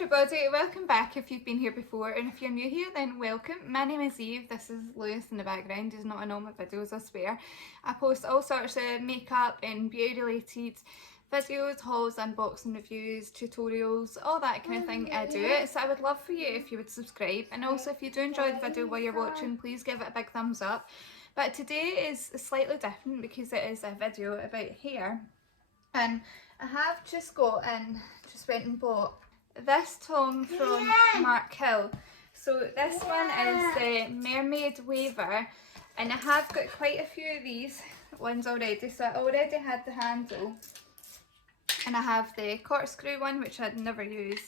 everybody, welcome back if you've been here before, and if you're new here then welcome. My name is Eve, this is Lewis in the background, he's not in all my videos I swear. I post all sorts of makeup and beauty related videos, hauls, unboxing reviews, tutorials, all that kind of thing I do it. So I would love for you if you would subscribe, and also if you do enjoy the video while you're watching, please give it a big thumbs up. But today is slightly different because it is a video about hair, and I have just went and bought this tong from Mark Hill. So this one is the Mermaid Waver, and I have got quite a few of these ones already. So I already had the handle, and I have the corkscrew one which I'd never used.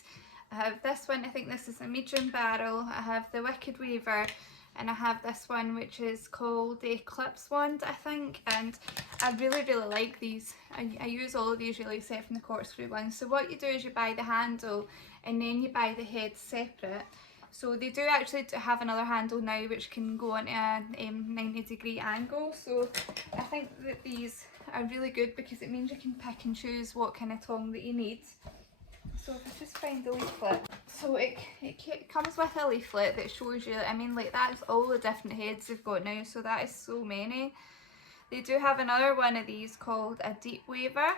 I have this one, I think this is a medium barrel. I have the Wicked Waver, and I have this one which is called the Eclipse wand, I think, and I really like these. I use all of these really except from the corkscrew one. So what you do is you buy the handle and then you buy the head separate. So they do actually have another handle now which can go on a 90-degree angle, so I think that these are really good because it means you can pick and choose what kind of tong that you need. So if I just find the leaflet, so it comes with a leaflet that shows you, I mean, like, that's all the different heads they've got now, so that is so many. They do have another one of these called a deep waver,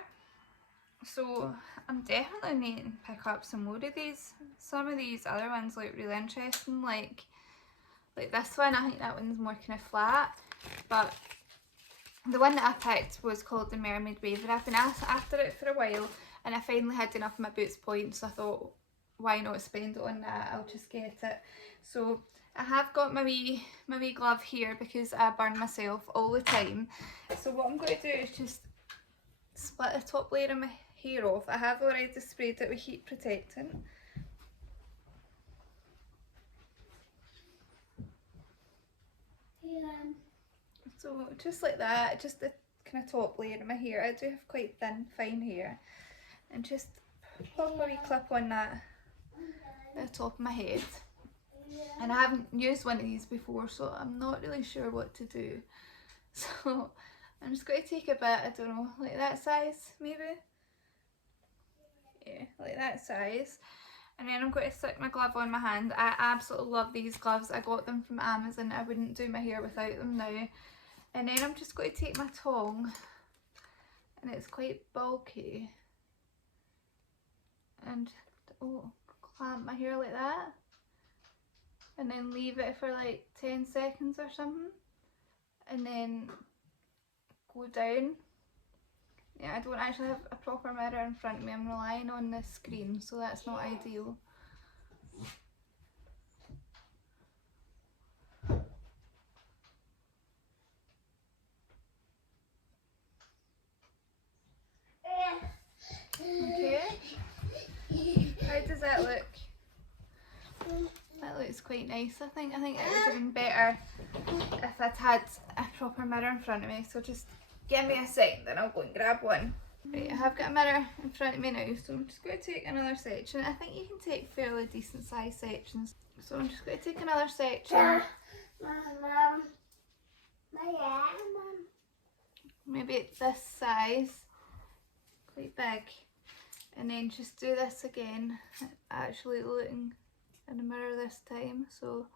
so I'm definitely needing to pick up some more of these. Some of these other ones look really interesting, like this one. I think that one's more kind of flat, but the one that I picked was called the Mermaid Waver. I've been after it for a while, and I finally had enough of my boots point, so I thought, why not spend it on that, I'll just get it. So I have got my wee glove here because I burn myself all the time. So what I'm going to do is just split the top layer of my hair off. I have already sprayed it with heat protectant. So just like that, just the kind of top layer of my hair. I do have quite thin, fine hair, and just pop a wee clip on that at the top of my head. And I haven't used one of these before, so I'm not really sure what to do. So I'm just going to take a bit, I don't know, like that size maybe? Yeah, like that size. And then I'm going to stick my glove on my hand. I absolutely love these gloves. I got them from Amazon. I wouldn't do my hair without them now. And then I'm just going to take my tong, and it's quite bulky, and clamp my hair like that, and then leave it for like 10 seconds or something, and then go down. Yeah, I don't actually have a proper mirror in front of me. I'm relying on this screen, so that's not ideal. Okay, how does that look? That looks quite nice. I think it would have been better if I'd had a proper mirror in front of me, so just give me a second and I'll go and grab one. Right, I have got a mirror in front of me now, so I'm just going to take another section. I think you can take fairly decent sized sections. So I'm just going to take another section. Maybe this size, quite big. And then just do this again, actually looking in the mirror this time. So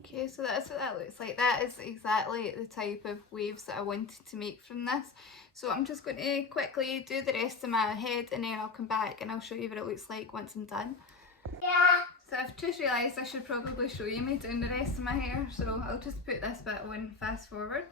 okay, so that's what that looks like. That is exactly the type of waves that I wanted to make from this. So I'm just going to quickly do the rest of my head, and then I'll come back and I'll show you what it looks like once I'm done. Yeah. So I've just realised I should probably show you me doing the rest of my hair, so I'll just put this bit on fast forward.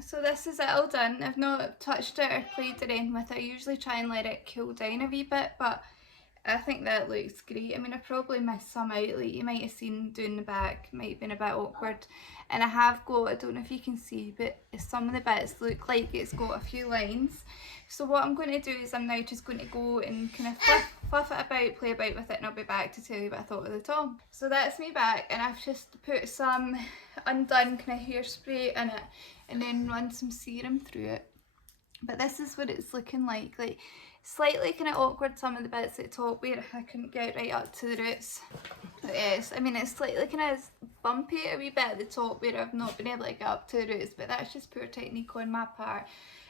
So this is it all done. I've not touched it or played around with it. I usually try and let it cool down a wee bit, but I think that looks great. I mean, I probably missed some out, like you might have seen down the back, might have been a bit awkward. And I have got, I don't know if you can see, but some of the bits look like it's got a few lines. So what I'm going to do is I'm now just going to go and kind of fluff it about, play about with it, and I'll be back to tell you what I thought of the top. So that's me back, and I've just put some undone kind of hairspray in it and then run some serum through it. But this is what it's looking like slightly kind of awkward some of the bits at the top where I couldn't get right up to the roots. But yes, I mean it's slightly kind of bumpy a wee bit at the top where I've not been able to get up to the roots, but that's just poor technique on my part.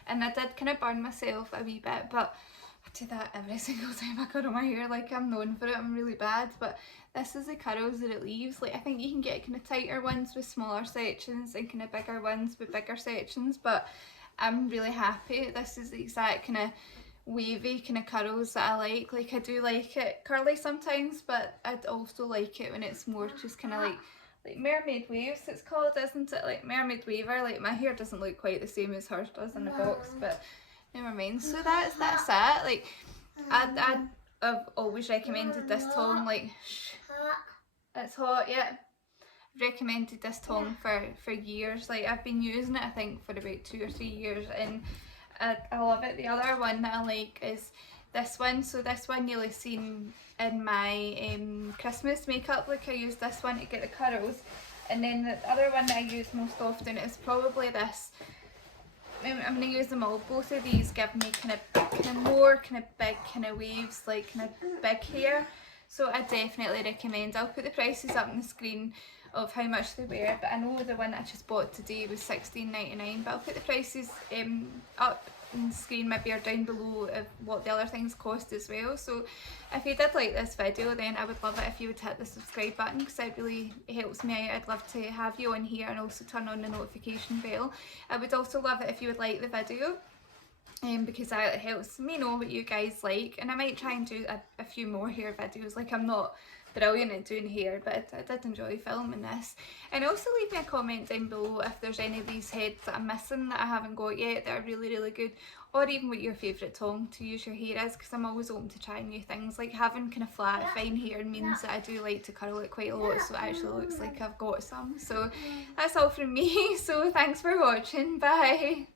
And I did kind of burn myself a wee bit, but I do that every single time I curl my hair, like I'm known for it, I'm really bad. But this is the curls that it leaves. Like I think you can get kind of tighter ones with smaller sections and kind of bigger ones with bigger sections, but I'm really happy. This is the exact kind of wavy kind of curls that I like. Like I do like it curly sometimes, but I'd also like it when it's more just kind of like mermaid waves it's called, isn't it? Like mermaid waver. Like my hair doesn't look quite the same as hers does in the box, but never mind. So that's it. Like I've always recommended this tong. Like it's hot, yeah. I've recommended this tong for years. Like I've been using it I think for about 2 or 3 years, and I love it. The other one that I like is this one. So this one you'll have seen in my Christmas makeup look. I use this one to get the curls, and then the other one that I use most often is probably this. I'm going to use them all. Both of these give me kind of more kind of big kind of waves, like kind of big hair. So I definitely recommend. I'll put the prices up on the screen of how much they were, but I know the one I just bought today was $16.99, but I'll put the prices up on the screen maybe or down below of what the other things cost as well. So if you did like this video, then I would love it if you would hit the subscribe button, because it really helps me out. I'd love to have you on here and also turn on the notification bell. I would also love it if you would like the video, because that helps me know what you guys like, and I might try and do a few more hair videos. Like I'm not brilliant at doing hair, but I did enjoy filming this. And also leave me a comment down below if there's any of these heads that I'm missing that I haven't got yet that are really good, or even what your favourite tong to use your hair is, because I'm always open to trying new things. Like having kind of flat fine hair means that I do like to curl it quite a lot, so it actually looks like I've got some. So that's all from me. So thanks for watching, bye.